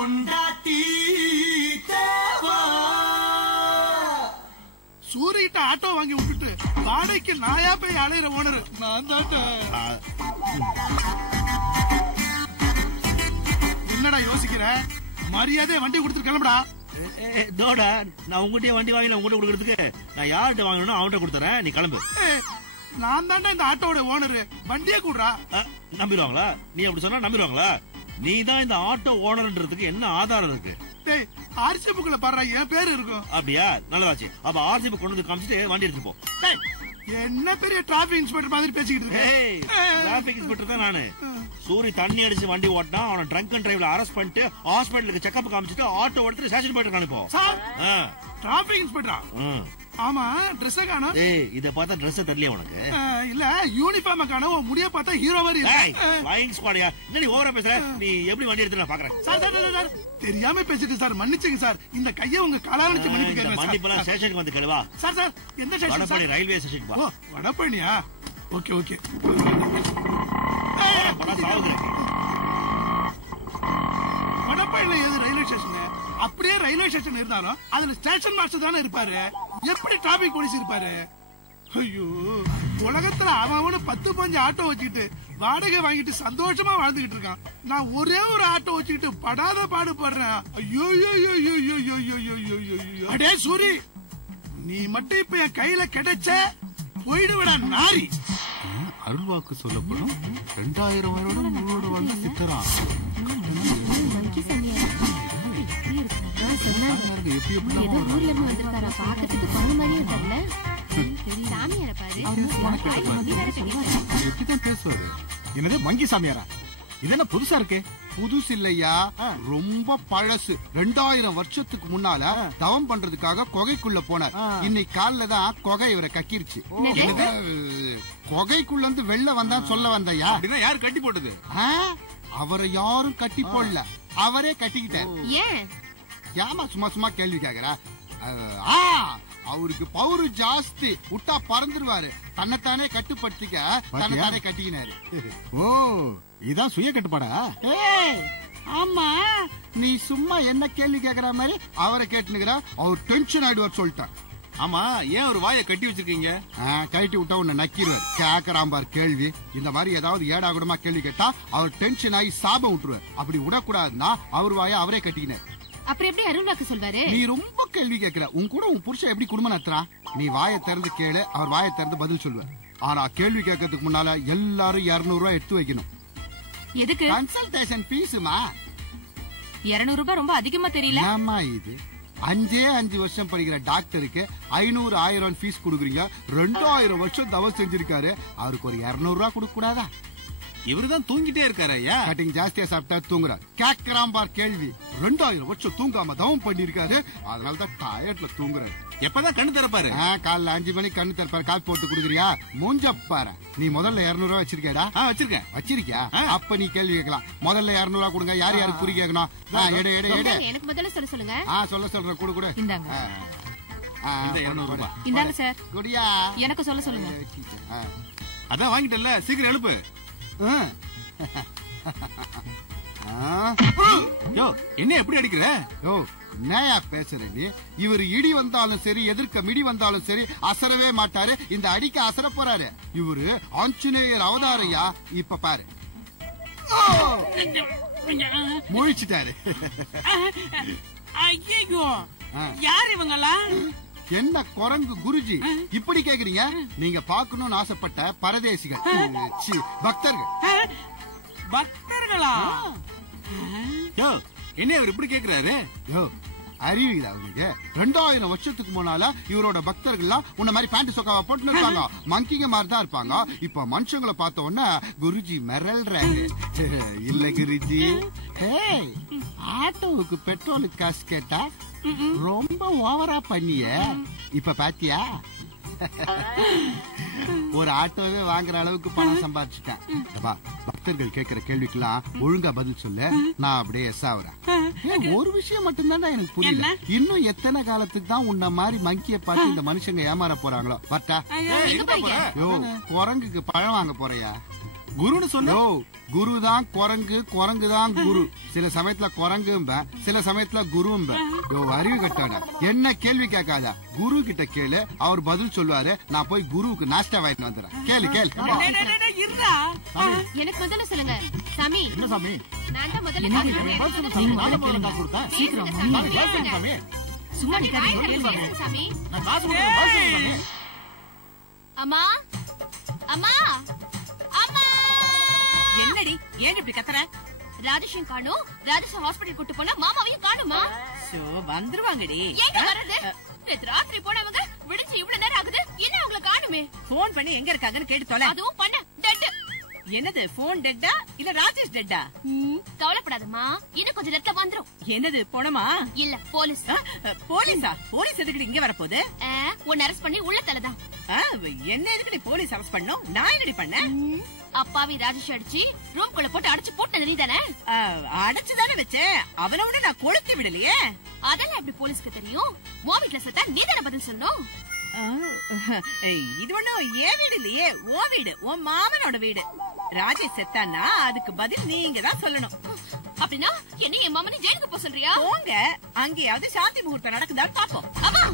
பொண்டாட்டி தேவா. சூரிட்ட ஆட்டோ வாங்கி விட்டுட்டு வாடகைக்கு நாயா போய் அலையிற ஓனர் நான் தான். என்னடா யோசிக்கிற? மரியாதை வண்டி கொடுத்து கிளம்புடா. தோடா, நான் உங்ககிட்டயே வண்டி வாங்கி உங்ககிட்ட கொடுக்கறதுக்கு நான் யார்கிட்ட வாங்கணும் அவன்கிட்ட கொடுத்துறேன். நீ கிளம்பு. நான் தாண்டா இந்த ஆட்டோட ஓனரு, வண்டியே கூடுறா. நம்பிடுவாங்களா? நீ அப்படி சொன்னா நம்பிடுவாங்களா? நீ தான் இந்த ஆட்டோ ஓனர்ன்றதுக்கு என்ன ஆதாரம் இருக்கு? ஆர்சி புக்ல பாரு என் பேரு இருக்கும். அப்படியா? நல்லதாச்சு. அப்ப ஆர்சி புக் கொண்டு வந்து காமிச்சிட்டு வண்டி எடுத்து போ. என்ன பெரிய டிராபிக் இன்ஸ்பெக்டர் மாதிரி பேசிக்கிட்டு இருக்கேன். டிராபிக் இன்ஸ்பெக்டர் தான் நானு. சூரி தண்ணி அடிச்சு வண்டி ஓட்டினா அவனை ட்ரங்க் அண்ட் டிரைவ்ல அரெஸ்ட் பண்ணிட்டு ஹாஸ்பிட்டலுக்கு செக்அப் காமிச்சிட்டு ஆட்டோ எடுத்து ஸ்டேஷன் போயிட்டு காணிப்போம். டிராபிக் இன்ஸ்பெக்டரா? ஆமா, ட்ரெஸ் காணோம். இத பார்த்தா ட்ரெஸ் தெரியல உனக்கு? இல்ல, யூனிஃபார்ம் காணோம். முடிய பார்த்தா ஹீரோ மாதிரி இருக்கு. ஃளைங் ஸ்குவாடியா? என்ன நீ ஓவரா பேசுற? நீ எப்படி வண்டி எடுத்து நான் பாக்குறேன். சார் தெரியாம பேசிட்டு சார், மன்னிச்சுங்க சார். இந்த கைய உங்க காலால வச்சு மன்னிப்பு கேக்குறேன். மன்னிப்பலாம் ஸ்டேஷனுக்கு வந்து கேளுவா. சார் எந்த ஸ்டேஷன்? வடபழனி ரயில்வே ஸ்டேஷனுக்கு வா. வடபழனியா? ஓகே. வடபழனி எது ரயில்வே ஸ்டேஷன்? அப்படியே ரயில்வே ஸ்டேஷன் இருந்தாலும் அதுல ஸ்டேஷன் மாஸ்டர் தானே இருப்பாரு. எப்படி டிராபிக் போலீஸ் இருப்பாரு? ஐயோ, உலகத்துல அவன் 10-15 ஆட்டோ வச்சுக்கிட்டு வாடகை வாங்கிட்டு சந்தோஷமா வாழ்ந்துகிட்டு இருக்கான். நான் ஒரே ஒரு ஆட்டோ வச்சுக்கிட்டு படாத பாடுபடுறேன். ஐயோ, அடே சூரி, நீ மட்டும் இப்ப என் கையில கிடைச்ச போயிடுவிட நாரி. அருள்வாக்கு சொல்லப்படும் 2000 வருடம் உங்களோட வந்து சித்தரா. எப்படிதான் பேசுவாரு? என்னது மங்கி சாமியாரா? இது என்ன புதுசா இருக்கு? புதுசு இல்லையா, ரொம்ப பழசு. 2000 வருஷத்துக்கு முன்னால தவம் பண்றதுக்காக குகைக்குள்ள போனார். இன்னைக்கு காலைல தான் குகை இவரை கக்கிருச்சு. குகைக்குள்ள இருந்து வெளில வந்தா சொல்ல வந்தையா? அப்படின்னா யாரு கட்டி போட்டது? அவரை யாரும் கட்டி போடல, அவரே கட்டிக்கிட்டார். ஏமா சும்மா கேள்வி கேக்குறா? அவருக்கு பவுரு ஜாஸ்தி, விட்டா பறந்துருவாரு. தன்னைத்தானே கட்டுப்படுத்திக்க தன்னைத்தானே கட்டிக்கினாரு. ஓ, இதான் சுய கட்டுப்பாடா? ஆமா, நீ சும்மா என்ன கேள்வி கேக்குற மாதிரி அவரை கேட்டுனுக்குற. அவர் டென்ஷன் ஆயிடுவார் சொல்லிட்டான். ஆமா, ஏன் ஒரு வாயை கட்டி வச்சிருக்கீங்க? கட்டி விட்டா உன்னை நக்கிடுவார். கேக்குறாம்பார் கேள்வி. இந்த மாதிரி ஏதாவது ஏடா கூடமா கேள்வி கேட்டா அவர் டென்ஷன் ஆகி சாபம் விட்டுருவார். அப்படி விடக்கூடாதுன்னா அவர் வாயை அவரே கட்டிக்கினார். அப்புறம் எப்படி அருள்வாக்கு சொல்வாரு? நீ ரொம்ப கேள்வி கேக்குற. உன் கூட உன் புருஷன் எப்படி குடும்பம் நடத்துறான்? நீ வாயை திறந்து கேளு, அவர் வாயை திறந்து பதில் சொல்லுவார். ஆனா கேள்வி கேட்கறதுக்கு முன்னால எல்லாரும் 200 ரூபாய் எடுத்து வைக்கணும். எதுக்கு? கன்சல்டேஷன் ஃபீஸ்மா. 200 ரூபாய் ரொம்ப அதிகமா தெரியல. ஆமா, இது 5 வருஷம் படிக்கிற டாக்டருக்கு 500 1000 ஃபீஸ் கொடுக்குறீங்க. 2000 வருஷம் தவம் செஞ்சிருக்காரு, அவருக்கு ஒரு 200 ரூபாய் கொடுக்க கூடாதா? இவருதான் தூங்கிட்டே இருக்காரு. கட்டிங் ஜாஸ்தியா சாப்பிட்டா தூங்குறாரு. கேக்குறான் பார் கேள்வி. 2000 வருஷம் தூங்காம தவம் பண்ணிருக்காரு, அதனாலதான் டயர்ட்ல தூங்குறாரு. எப்பதான் கண்ணு திறப்பாரு? காலைல 5 மணிக்கு கண்ணு திறப்பாரு. காப்பி போட்டு குடுக்குறியா? மூஞ்ச பாரு. நீ முதல்ல 200 ரூபாய் வச்சிருக்கேடா? வச்சிருக்கியா? அப்ப நீ கேள்வி கேட்கலாம். முதல்ல 200 ரூபாய் கொடுங்க. யார் யாருக்கு குறி கேட்கணும்? எனக்கு முதல்ல சொல்லுங்க. சொல்றேன். குடு. இந்தாங்க. 200 ரூபாய் இந்தாங்க சார். குடியா? எனக்கு சொல்லுங்க. அதான் வாங்கிட்டல, சீக்கிரம் எழுப்பு. என்ன எப்படி அடிக்கிற? நேயா பேசுற நீ? இவர் இடி வந்தாலும் சரி, எதிர்க்க மிடி வந்தாலும் சரி அசரவே மாட்டாரு. இந்த அடிக்க அசர போறாரு. இவரு ஆஞ்சநேயர் அவதாரையா. இப்ப பாரு, முழிச்சிட்டாரு. ஐயோ, யார் இவங்களா? என்ன குரங்கு குருஜி இப்படி கேக்குறீங்க? நீங்க பாக்கணும்னு ஆசைப்பட்ட பரதேசிகள், பக்தர்களா? என்ன இவர் இப்படி கேக்குறாரு? அறிவிதா உங்களுக்கு? 2000 வருஷத்துக்கு முன்னால இவரோட பக்தர்கள்லாம் உன்ன மாதிரி பேண்ட் சொக்காவா போட்டு இருப்பாங்க. மங்கிங்க மாதிரி தான் இருப்பாங்க. இப்ப மனுஷங்களை பார்த்த உடனே குருஜி மிரள்றாங்க. இல்ல குருஜி, ஆட்டோவுக்கு பெட்ரோலுக்கு காசு கேட்டா ரொம்ப ஓவரா பண்ணிய. இப்ப பாத்தியா? ஒரு ஆட்டோவே வாங்குற அளவுக்கு பணம் சம்பாதிச்சுட்டேன். பக்தர்கள் கேட்கிற கேள்விக்கெல்லாம் ஒழுங்கா பதில் சொல்ல, நான் அப்படியே எஸ் ஆகுறேன். ஒரு விஷயம் மட்டும்தான் எனக்கு புரியல. இன்னும் எத்தனை காலத்துக்கு தான் உன்ன மாதிரி மங்கிய பார்த்து இந்த மனுஷங்க ஏமாற போறாங்களோ? பட்டா குரங்குக்கு பழம் வாங்க போறியா? குருன்னு சொன்ன குரு தான் குரங்கு, குரங்கு தான் குரு. சில சமயத்துல குரங்கும்ப, சில சமயத்துல குரும்ப. அறிவு கட்டாடா, என்ன கேள்வி கேட்காத, குரு கிட்ட கேளு, அவர் பதில் சொல்லுவாரு. நான் போய் குருவுக்கு நாஸ்டா வாங்கிட்டு வந்துடுறேன். கேளு கேளு. இருடா. எனக்கு முதல்ல சொல்லுங்க சாமி. என்ன சாமி? நான் தான் முதல்ல சும்மா நிக்காதீங்க சாமி. நான் காசு கொடுத்து பதில் சொல்லு சாமி. அம்மா அம்மா அம்மா. என்னடி ஏன் இப்படி கத்துற? ராஜேஷன் காணும். ராஜேஷ் ஹாஸ்பிடல் கூட்டு போனா மாமாவையும் காணுமா? வந்துருவாங்கடி. ஏங்க வர்றது? நேத்து ராத்திரி போனவங்க விடிஞ்சு இவ்வளவு நேரம் ஆகுது, என்ன அவங்கள காணுமே? போன் பண்ணி எங்க இருக்காங்கன்னு கேட்டு தொலை. அதுவும் பண்ண டெட். என்னது போன் டெட்டா இல்ல ராஜேஷ் டெட்டா? கவலைப்படாதம்மா, இன்னும் கொஞ்சம் நேரத்துல வந்துரும். என்னது போனமா? இல்ல போலீஸ். போலீஸா? போலீஸ் எதுக்கு இங்க வரப்போகுது? உன்னை அரெஸ்ட் பண்ணி உள்ள தலதான். என்ன எதுக்கு நீ போலீஸ் அரெஸ்ட் பண்ணும்? நான் என்னடி பண்ணேன்? அப்பாவி ராஜேஷ் அடிச்சு ரூம்குள்ள போட்டு அடைச்சு போட்டது நீ தானே? அடைச்சுதானே வச்சேன். அவனை விட நான் கொளுத்தி விடலையே. அதெல்லாம் எப்படி போலீஸ்க்கு தெரியும்? உன் வீட்டுல செத்தா நீ தானே பதில் சொல்லணும். இது ஒண்ணும் என் வீடு இல்லையே, ஓ வீடு, உன் மாமனோட வீடு. ராஜேஷ் செத்தான்னா அதுக்கு பதில் நீங்க தான் சொல்லணும். அப்படின்னா என்ன என் மாமனை ஜெயிலுக்கு போக சொல்றியா? போங்க, அங்கேயாவது சாந்தி முகூர்த்தம் நடக்குதான்னு பாப்போம். அம்மா